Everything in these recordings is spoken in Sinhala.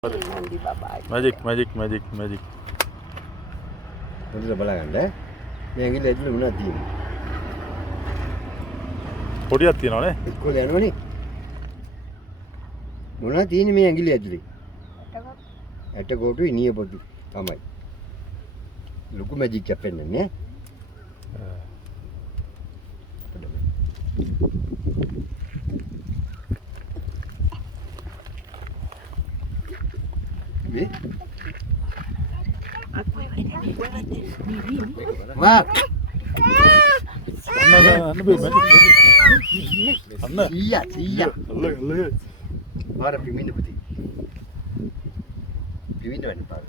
Magic. Betul බලගන්න. මේ ඇඟිල්ල ඇතුලේ මොනවද තියෙන්නේ? පොඩියක් තියනවනේ. ඉස්කෝලේ යනවනේ. මොනවද තියෙන්නේ මේ ඇඟිල්ල ඇතුලේ? ඇට කොටු ඉනිය පොඩි තමයි. ලොකු මැජික් එකක් පෙන්නන්නේ ඈ. මේ wah iya mara piminda putih piminda mana pak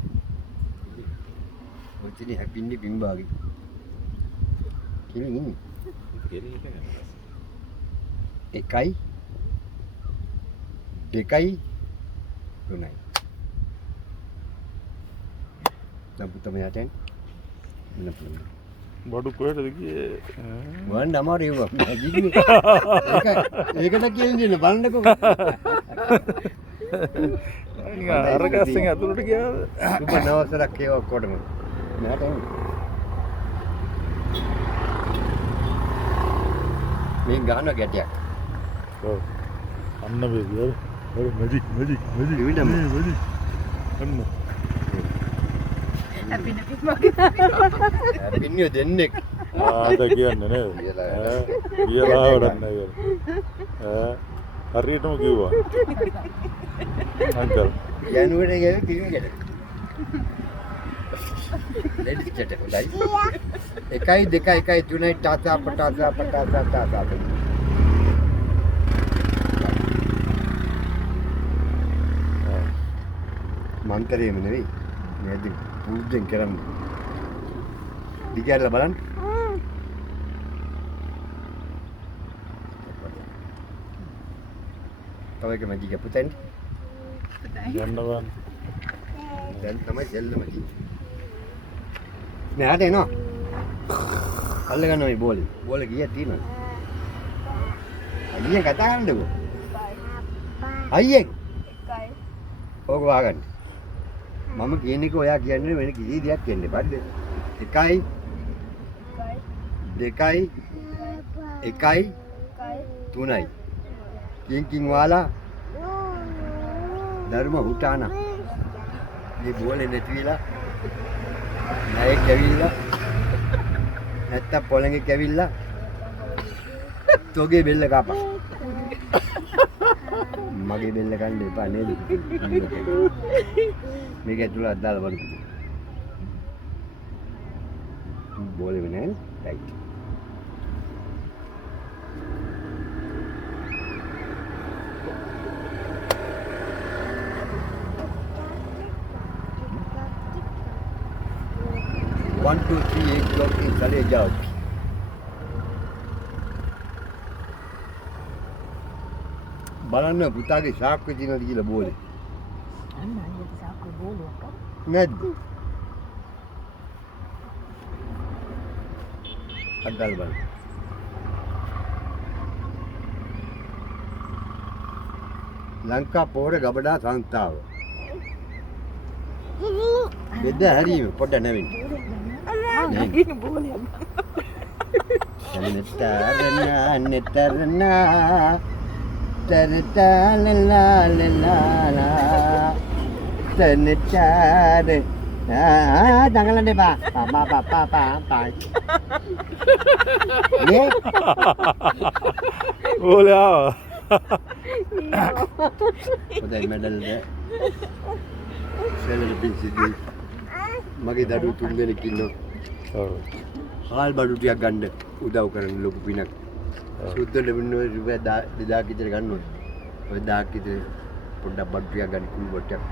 macam ni happy ni bimba lagi ini ekai dekai tunai lampu tamayaten බඩු කොහෙටද ගියේ? මම නමර ඒවා මැජික් ඒකට කියන්නේ නේ බලන්නකෝ. නිකන් අර ගස්සෙන් ඇතුළට ගියාද? සුබ නවසරක් ඒවා ඔක්කොටම. මට මේ ගහන ගැටයක්. ඔව්. අන්න බේබි අර මැජික් විවිධ මැජික් අන්න පින්නෝ දෙන්නෙක් ආද කියන්නේ නේද? කියලා වඩක් නෑ. හරියටම කිව්වා. අංකල්. යනුවට ගියේ පිළිගන්න. ලෙඩි චට හොඳයි. 1 2 1 3 තාතා පටාසා මන්තරේම නෙවෙයි. මේක පුරුද්දෙන් කරන්නේ. දිගට බලන්න. තව එක මැජික් එක පුතෙන්. යන්නවා. දැන් තමයි දෙල්ලම තියෙන්නේ. නෑට එනවා. අල්ල ගන්න මේ බෝලේ. බෝලේ ගියක් තියෙනවද? අයියෙන් කතා කරන්නකෝ. අයියෙන්. ඔක වහගන්න. මම කියන එක ඔයා කියන්නේ වෙන කිසි දෙයක් කියන්නේ බද්ද 1 2 1 3යි කිංකින් වාලා ධර්ම හුටානා මේ බෝලේ නැති වෙලා නෑ කැවිලා නැත්තම් පොළඟේ කැවිලා තෝගේ බෙල්ල කපා මගේ බෙල්ල ගන්න එපා නේද මේක ඇතුළට දාලා බලන්න. බෝලේ වෙන්නේ right. One, two, three, 8 o'clock in चले जाओ. බලන්න පුතාගේ ශාක්කේ තියෙනවද කියලා බෝලේ. අන්න අයියට ශාක්කේ බෝලුවක් නැද්ද? අද්දල් බලන්න. ලංකා පොහොර ගබඩා සංස්ථාව. බෙද හරිම පොඩ නැවෙන්න. නෑ බෝලයක්. නතරනා තනතලලාලලා තනචාර දඟලන්න එපා පා නේ ඕලා ඔතයි මෙඩල් ද සෙලර පින්සිදි මගේ දඩුව 3 දෙනෙක් ඉන්නවා. ඔව්. හාල් බඩු ටිකක් ගන්න උදව් කරන ලොකු පිනක්. සුද්ධ ලැබෙන රුපියල් 2000 විතර ගන්න ඕනේ. ඔය 1000 විතර පොඩ්ඩක් බඩු ටිකක් ගන්න කුල් බොට්ටක්.